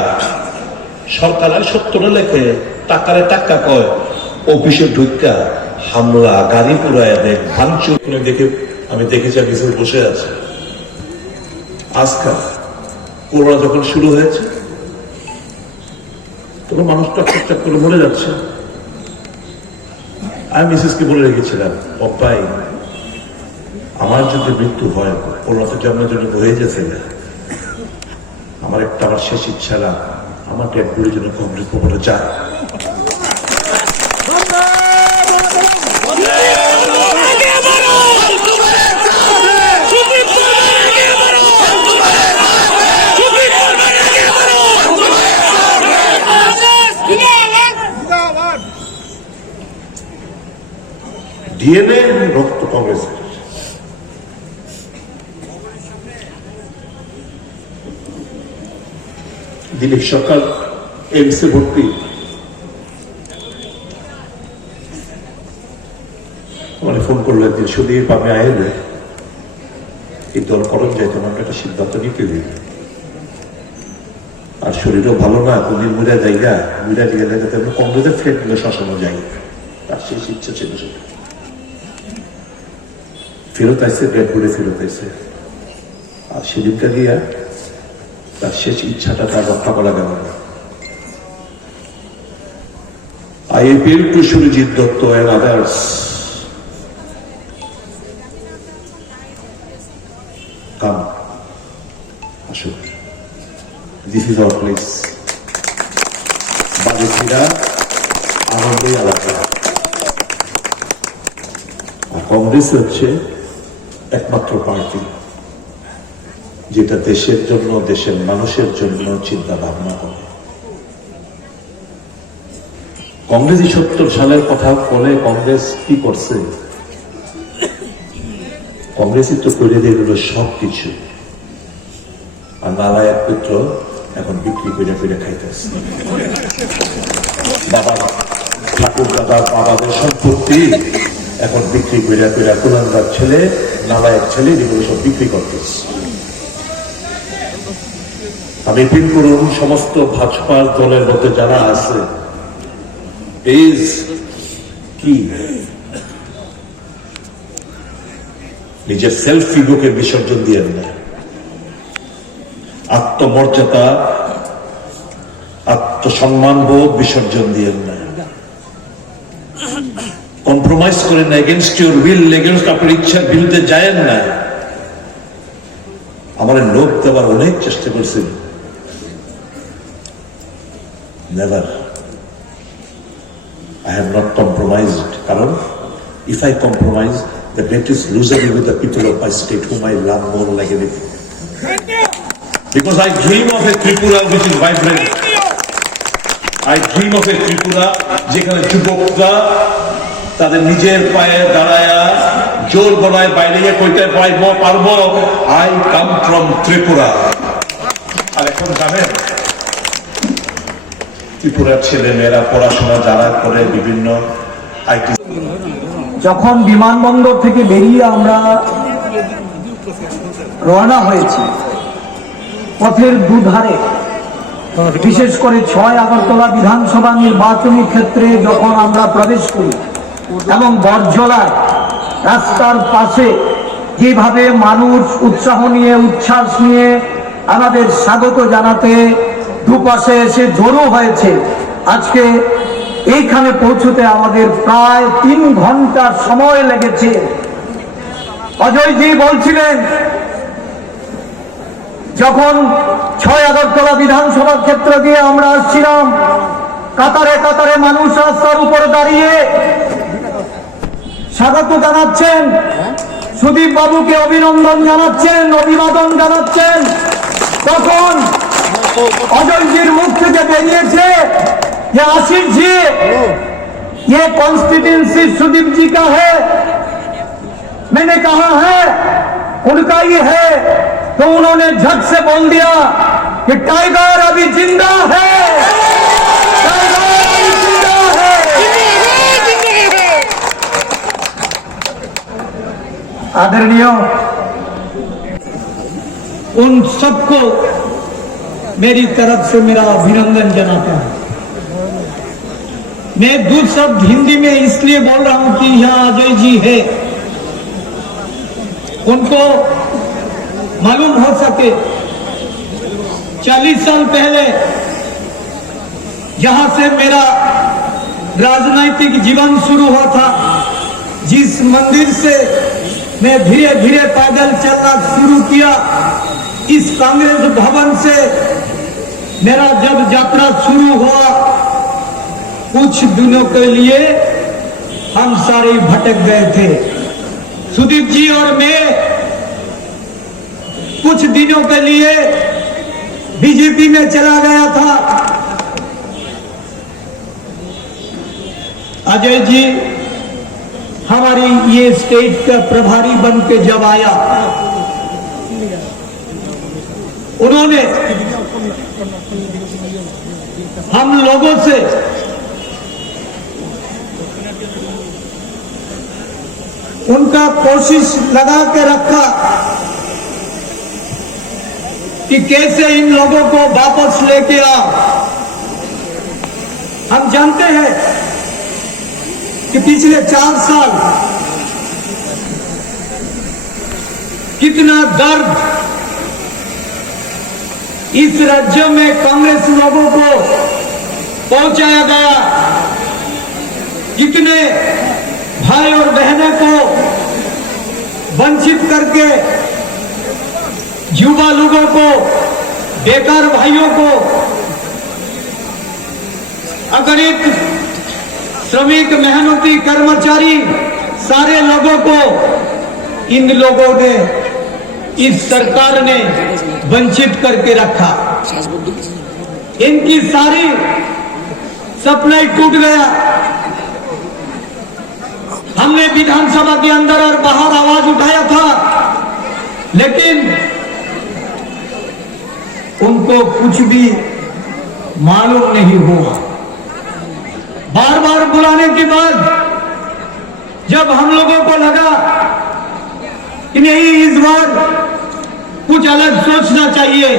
সরকার আর সত্যটা লেখে, টাকারে টাকা কয়, অফিসে ঢুকা হামলা, গাড়ি পুরায় দেয়, ভাঙচুর দেখে আমি দেখেছি অফিসে বসে আছে। আজকাল করোনা যখন শুরু হয়েছে, তখন মানুষ টকটক করে মরে যাচ্ছে। আমি মিসেসকে বলে রেখেছিলাম, অপাই আমার যদি মৃত্যু হয়, করোনাতে জন্মের জন্য হয়ে গেছে না, আমার শেষ ইচ্ছা না, আমার ডেড বডির জন্য কংগ্রেস ভবনে যায়। ডিএনএ রক্ত কংগ্রেসের। দিলীপ সরকার এমসে ভর্তি, মানে ফোন করলেন যে সুদীপ আমি আইলে এই দল করণ যাই, তোমার একটা সিদ্ধান্ত নিতে দিই, আর শরীরও ভালো না, কোনদিন মুড়া জায়গা যাতে আমরা কংগ্রেসের ফ্রেন্ড গুলো শাসনও যাই, তার শেষ ইচ্ছা ছিল সেটা। ফেরত আসছে, ডেড বডি ফেরত আসছে, আর সেদিনটা গিয়া তার শেষ ইচ্ছাটা তার রক্ষা করা গেল না। I appeal to Surajit Dutta and others. Come, আসুন, this is our place. বাজেটিরা আনন্দই আলাদা। আর কংগ্রেস হচ্ছে একমাত্র পার্টি যেটা দেশের জন্য, দেশের মানুষের জন্য চিন্তা ভাবনা করে। কংগ্রেস 70 সালের কথা বলে, কংগ্রেস কি করছে? কংগ্রেসই তো করে দিয়ে গেল সব কিছু, আর নালায় পুত্র এখন বিক্রি করে করে খাইতেছে। বাবা ঠাকুর দাদার বাবাদের সম্পত্তি এখন বিক্রি করে করে কুলাঙ্গার ছেলে, নালায়ের ছেলে এগুলো সব বিক্রি করতেছে। আমি ফিল করুন সমস্ত ভাজপা দলের মধ্যে যারা আছে প্লিজ কি নিজের সেলফ ইগোকে বিসর্জন দিয়ে না, আত্মমর্যাদা আত্মসম্মান বোধ বিসর্জন দিয়ে না, কম্প্রোমাইজ করেন না, এগেনস্ট ইউর উইল, এগেনস্ট আপনার ইচ্ছার বিরুদ্ধে যায়েন না। আমার লোভ দেওয়ার অনেক চেষ্টা করছেন, never, I have not compromised. Karan, if I compromise, the greatest loser will be the people of my state whom I love more like anything. Because I dream of a Tripura which is vibrant. I dream of a Tripura যেখানে যুবকরা তাদের নিজের পায়ে দাঁড়ায়া জোর গলায় বাইরে কইতে পারবো I come from Tripura. আর এখন জানেন ত্রিপুরার ছেলে মেয়েরা পড়াশোনা যারা করে বিভিন্ন আইটি, যখন বিমানবন্দর থেকে বেরিয়ে আমরা রওনা হয়েছি, পথের দুধারে বিশেষ করে 6 আগরতলা বিধানসভা নির্বাচনী ক্ষেত্রে যখন আমরা প্রবেশ করি এবং বরজলায় রাস্তার পাশে যেভাবে মানুষ উৎসাহ নিয়ে উচ্ছ্বাস নিয়ে আমাদের স্বাগত জানাতে দুপাশে এসে জড়ো হয়েছে, আজকে এইখানে পৌঁছতে আমাদের প্রায় 3 ঘন্টা সময় লেগেছে। অজয়জি বলছিলেন যখন 6 আগরতলা বিধানসভা ক্ষেত্র দিয়ে আমরা আসছিলাম, কাতারে কাতারে মানুষ রাস্তার উপরে দাঁড়িয়ে স্বাগত জানাচ্ছেন, সুদীপ বাবুকে অভিনন্দন জানাচ্ছেন, অভিবাদন জানাচ্ছেন। তখন অজয়জির মুখ থেকে বেরিয়েছে যে आशीष जी ये कॉन्स्टिट्यूंसी सुदीप जी का है। मैंने कहा है उनका ही है, तो उन्होंने झट से बोल दिया कि टाइगर अभी जिंदा है, टाइगर अभी जिंदा है। आदरणीय उन सबको मेरी तरफ से मेरा अभिनंदन जनाता हूं। मैं 2 शब्द हिंदी में इसलिए बोल रहा हूं कि यहाँ अजय जी है, उनको मालूम हो सके 40 साल पहले जहां से मेरा राजनीतिक जीवन शुरू हुआ था, जिस मंदिर से मैं धीरे धीरे पैदल चलना शुरू किया, इस कांग्रेस भवन से मेरा जब यात्रा शुरू हुआ, कुछ दिनों के लिए हम सारे भटक गए थे। सुदीप जी और मैं कुछ दिनों के लिए बीजेपी में चला गया था। अजय जी हमारी ये स्टेट का प्रभारी बन के जब आया, उन्होंने हम लोगों से उनका कोशिश लगा के रखा कि कैसे इन लोगों को वापस लेके आओ। हम जानते हैं कि पिछले 4 साल कितना दर्द इस राज्य में कांग्रेस लोगों को पहुंचाया गया, कितने भाई और बहनों को वंचित करके, युवा लोगों को, बेकार भाइयों को, अगणित श्रमिक मेहनती कर्मचारी, सारे लोगों को इन लोगों ने, इस सरकार ने वंचित करके रखा। इनकी सारी सप्लाई टूट गया। हमने विधानसभा के अंदर और बाहर आवाज उठाया था, लेकिन उनको कुछ भी मालूम नहीं हुआ। बार बार बुलाने के बाद जब हम लोगों को लगा कि नहीं, इस बार कुछ अलग सोचना चाहिए,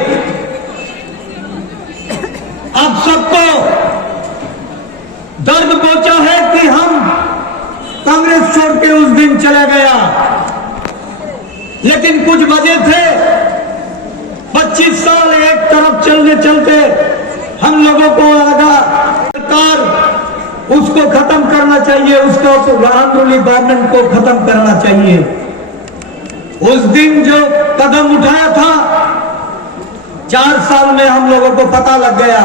अब सबको दर्द पहुंचा है कि हम कांग्रेस छोड़ के उस दिन चला गया, लेकिन कुछ वजह थे। 25 साल एक तरफ चलने चलते हम लोगों को लगा सरकार उसको खत्म करना चाहिए, उसका अनरूली गवर्नमेंट को खत्म करना चाहिए। उस दिन जो कदम उठाया था, 4 साल में हम लोगों को पता लग गया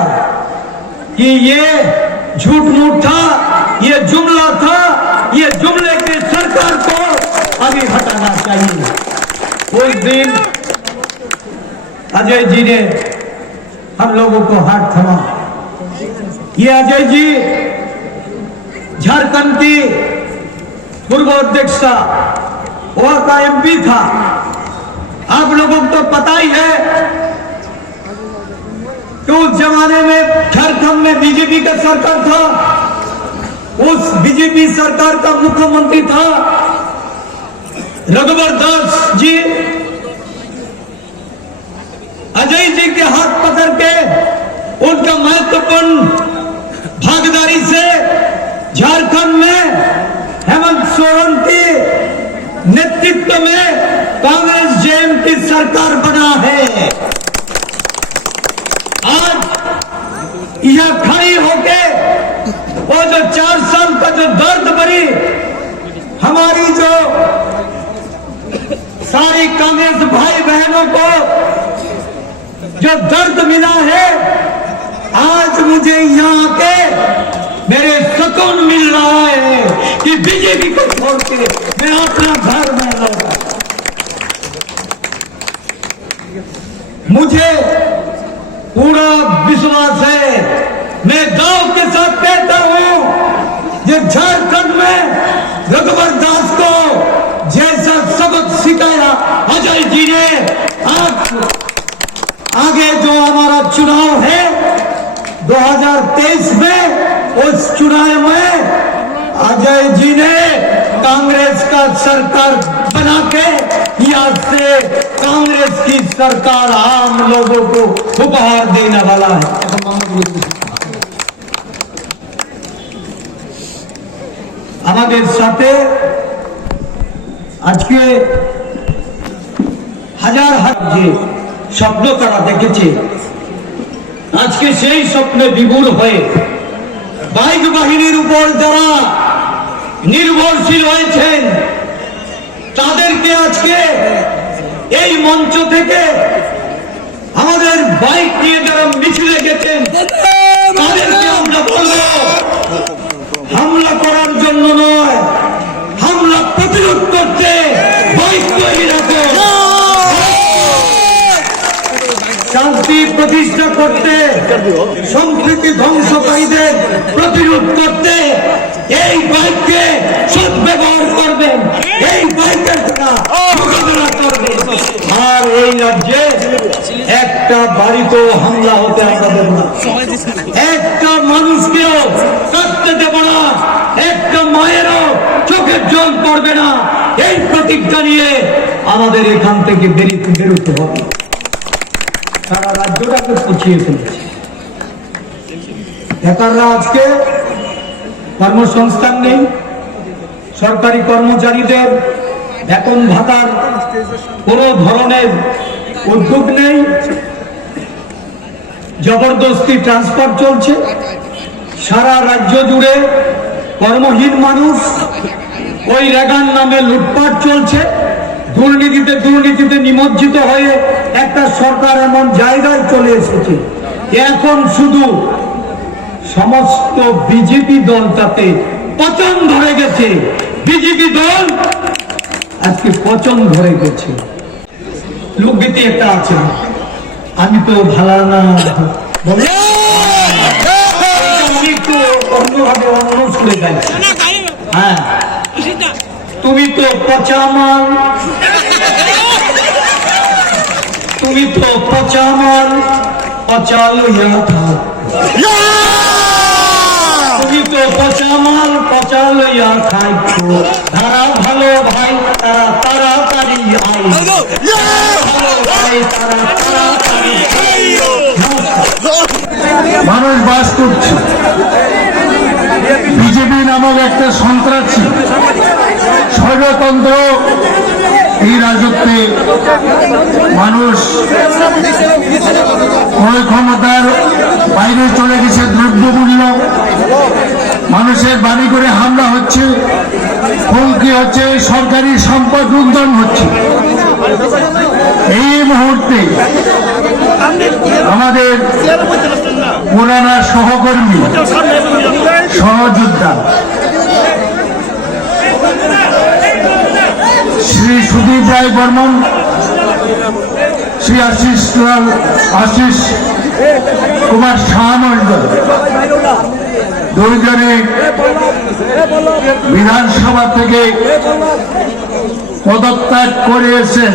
कि ये झूठ मूठ था, ये जुमला था, ये जुमले के सरकार को अभी हटाना चाहिए। उस दिन अजय जी ने हम लोगों को हाथ थमा। ये अजय जी झारखंड की पूर्व अध्यक्ष था, वहां का एमपी था। आप लोगों को तो पता ही है कि उस जमाने में झारखंड में बीजेपी का सरकार था, उस बीजेपी सरकार का मुख्यमंत्री था रघुवर दास जी। अजय जी के हाथ पकड़ के उनका महत्वपूर्ण भागीदारी से झारखंड में हेमंत सोरेन के नेतृत्व में कांग्रेस जेएम की सरकार बना है। आज यह खड़ी होके वो जो 4 साल का जो दर्द भरी हमारी जो सारी कांग्रेस भाई बहनों को जो दर्द मिला है, आज मुझे यहाँ आके मेरे सुकून मिल रहा है कि बीजेपी को छोड़ के मैं अपना घर में लौटा। मुझे पूरा विश्वास है, मैं दाव के साथ कहता हूं, ये झारखंड में रघुवर दास को जैसा सबक सिखाया अजय जी ने, आगे जो हमारा चुनाव है 2023 में, उस चुनाव में अजय जी ने कांग्रेस का सरकार बना के यहाँ से कांग्रेस की सरकार आम लोगों को उपहार देने वाला है। हमारे साथे आज के हजार যে স্বপ্ন তারা দেখেছে, আজকে সেই স্বপ্নে বিভোর হয়ে বাইক বাহিনীর উপর যারা নির্ভরশীল হয়েছেন তাদেরকে আজকে এই মঞ্চ থেকে আমাদের বাইক নিয়ে যারা মিছিলে গেছেন তাদেরকে আমরা বলবো, হামলা করার জন্য নয়, হামলা প্রতিরোধ করতে বাইক তৈরি রাখো। শান্তি প্রতিষ্ঠা করতে, সম্প্রীতি ধ্বংসকারীদের প্রতিরোধ করতে এই বাইককে সদ্ব্যবহার করবেন, এই বাইকের দ্বারা মোকাবেলা করবেন। আর এই রাজ্যে একটা বাড়িতেও হামলা হতে আমরা দেব না, একটা মানুষকেও কাঁদতে দেব না, একটা মায়েরও চোখের জল পড়বে না। এই প্রতিজ্ঞা নিয়ে আমাদের এখান থেকে বেরোতে হবে। সারা রাজ্যটাকে পচিয়ে ফেলেছে। বেকাররা আজকে কর্মসংস্থান নেই, সরকারি কর্মচারীদের বেতন ভাতার কোন ধরনের উদ্যোগ নেই, জবরদস্তি ট্রান্সফার চলছে। সারা রাজ্য জুড়ে কর্মহীন মানুষ, ওই রেগান নামে লুটপাট চলছে। দুর্নীতিতে নিমজ্জিত হয়ে একটা সরকার এমন জায়গায় চলে এসেছে, এখন শুধু সমস্ত বিজেপি দল তাতে পচন ধরে গেছে। বিজেপি দল আজকে পচন ধরে গেছে। লোকগীতি একটা আছে, আমি তো ভালো না, আমি একটু অন্যভাবে অনুরোধ করে যাচ্ছি। হ্যাঁ, তুমি তো পচা মাল, তুমি তো পচা মাল, পচা লইয়া থাক। তুমি তো পচা মাল, পচা লইয়া খাইছো। ধারা ভালো ভাই, তারা তাড়াতাড়ি আই। ভালো ভাই, তারা তাড়াতাড়ি আই। মানুষ বাস করছে, বিজেপি নামক একটা সন্ত্রাসী স্বৈরতন্ত্র এই রাজত্বে মানুষ ক্রয় ক্ষমতার বাইরে চলে গেছে। দ্রব্যমূল্য, মানুষের বাড়ি করে হামলা হচ্ছে, হুমকি হচ্ছে, সরকারি সম্পদ লুণ্ঠন হচ্ছে। এই মুহূর্তে আমাদের পুরানা সহকর্মী, সহযোদ্ধা শ্রী সুদীপ রায় বর্মন, শ্রী আশিস কুমার শাহমন্ডল দুইজনে বিধানসভা থেকে পদত্যাগ করেছেন,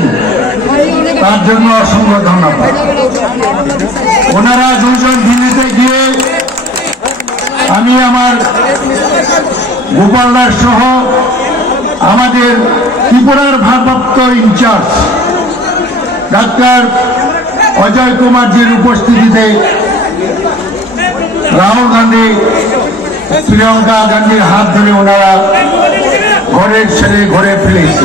তার জন্য অসংখ্য ধন্যবাদ। ওনারা দুজন দিল্লিতে গিয়ে আমি আমার গোপাল দাস সহ আমাদের ত্রিপুরার ভারপ্রাপ্ত ইনচার্জ ডাক্তার অজয় কুমারজির উপস্থিতিতে রাহুল গান্ধী, প্রিয়াঙ্কা গান্ধীর হাত ধরে ওনারা ঘরের ছেড়ে ঘরে ফিরেছে।